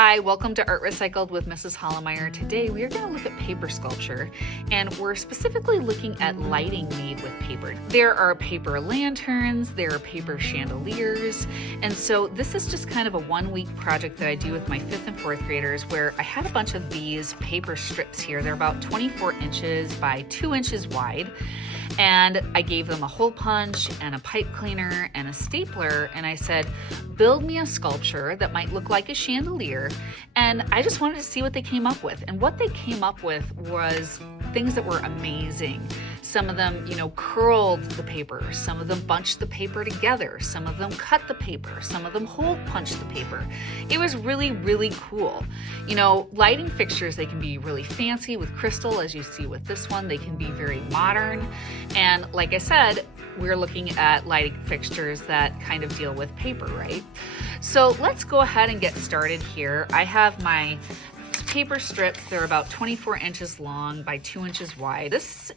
Hi, welcome to Art Recycled with Mrs. Hollemeyer. Today we are going to look at paper sculpture, and we're specifically looking at lighting made with paper. There are paper lanterns, there are paper chandeliers, and so this is just kind of a one-week project that I do with my 5th and 4th graders where I had a bunch of these paper strips here. They're about 24 inches by 2 inches wide. And I gave them a hole punch and a pipe cleaner and a stapler, and I said, build me a sculpture that might look like a chandelier. And I just wanted to see what they came up with. And what they came up with was things that were amazing. Some of them, curled the paper. Some of them bunched the paper together. Some of them cut the paper. Some of them hole punched the paper. It was really, really cool. Lighting fixtures, they can be really fancy with crystal, as you see with this one. They can be very modern. And like I said, we're looking at lighting fixtures that kind of deal with paper, right? So let's go ahead and get started here. I have my paper strips. They're about 24 inches long by 2 inches wide. This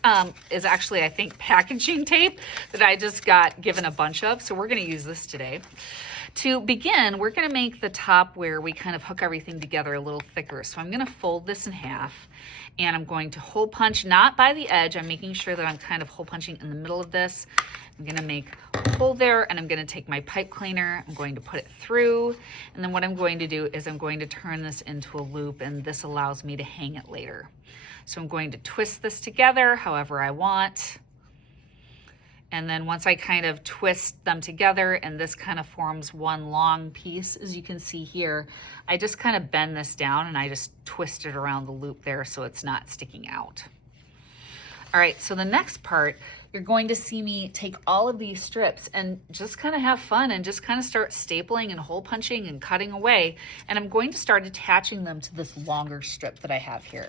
is actually, I think, packaging tape that I just got given a bunch of, so we're going to use this today. To begin, we're going to make the top where we kind of hook everything together a little thicker. So I'm going to fold this in half, and I'm going to hole punch, not by the edge. I'm making sure that I'm kind of hole punching in the middle of this. I'm going to make a hole there, and I'm going to take my pipe cleaner. I'm going to put it through, and then what I'm going to do is I'm going to turn this into a loop, and this allows me to hang it later. So I'm going to twist this together however I want. And then once I kind of twist them together and this kind of forms one long piece, as you can see here, I just kind of bend this down and I just twist it around the loop there so it's not sticking out. All right, so the next part, you're going to see me take all of these strips and just kind of have fun and just kind of start stapling and hole punching and cutting away. And I'm going to start attaching them to this longer strip that I have here.